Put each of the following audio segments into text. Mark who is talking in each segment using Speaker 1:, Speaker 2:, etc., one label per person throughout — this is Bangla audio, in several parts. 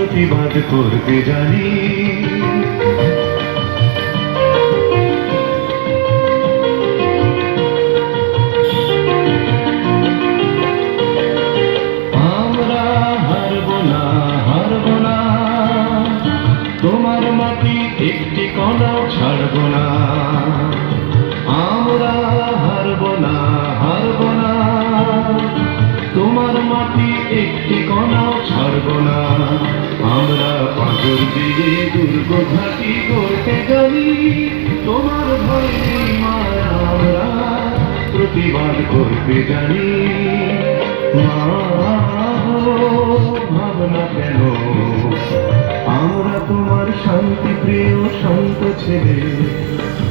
Speaker 1: প্রতিবাদ করতে জানি। তোমার মাটি একটি না। আমরা হারব না তোমার মাটি একটি ছাড়ব না। আমরা পাথর দিয়ে দুর্গ ঘাটি করতে জানি। তোমার ভয় নেই আমরা প্রতিবাদ করতে জানি। ভাবনা কেন? আমরা তোমার শান্তি প্রিয় শান্ত ছেলে।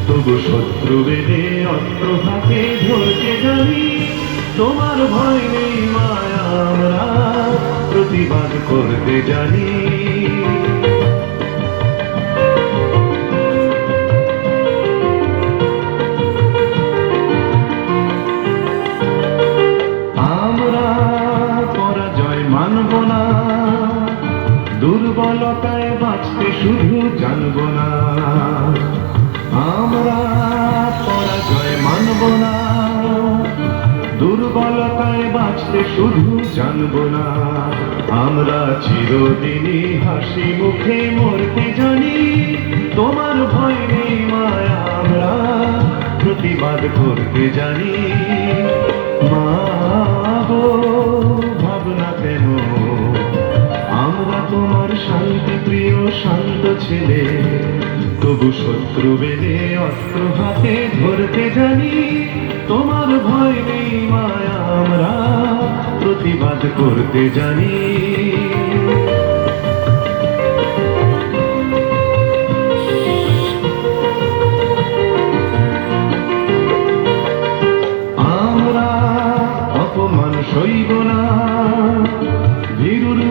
Speaker 1: তবু শত্রু বেদে অস্ত্র হাতে ধরতে জানি। তোমার ভয় নেই মায়া আমরা। প্রতিবাদ করতে জানি। আমরা পরাজয় মানব না, দুর্বলতায় বাঁচতে শুধু জানব না। আমরা পরাজয় মানব না, দুর্বলতায় বাঁচতে শুধু জানব না। আমরা চিরদিনই হাসি মুখে মরতে জানি। তোমার ভয় নেই মায়া আমরা প্রতিবাদ করতে জানি। মা গো, ভাবনা কেন? আমরা তোমার শান্তি প্রিয় শান্ত ছেলে। তবু শত্রু বেদে অস্ত্র হাতে ধরতে জানি। করতে জানি। আমরা অপমান সইব না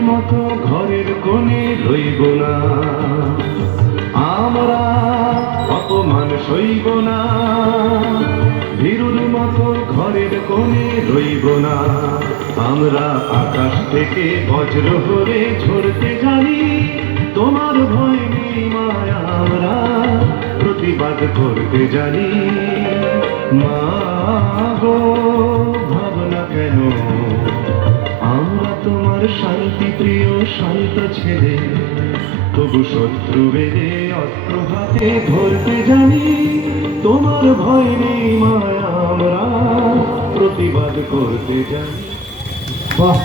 Speaker 1: মতো ঘরের কোণে রইব না। আমরা অপমান সইব না, ভীরুর মতো ঘরের কোণে রইব না। আমরা আকাশ থেকে বজ্র হয়ে ঝরতে জানি। তোমার ভয় নেই মায়া আমরা প্রতিবাদ করতে জানি। মা গো, ভাবনা কেন? আমরা তোমার শান্তি প্রিয় শান্ত ছেলে। তবু শত্রু বেদে অস্ত্র হাতে ধরতে জানি। তোমার ভয় নেই মায়া আমরা প্রতিবাদ করতে জানি
Speaker 2: বাহ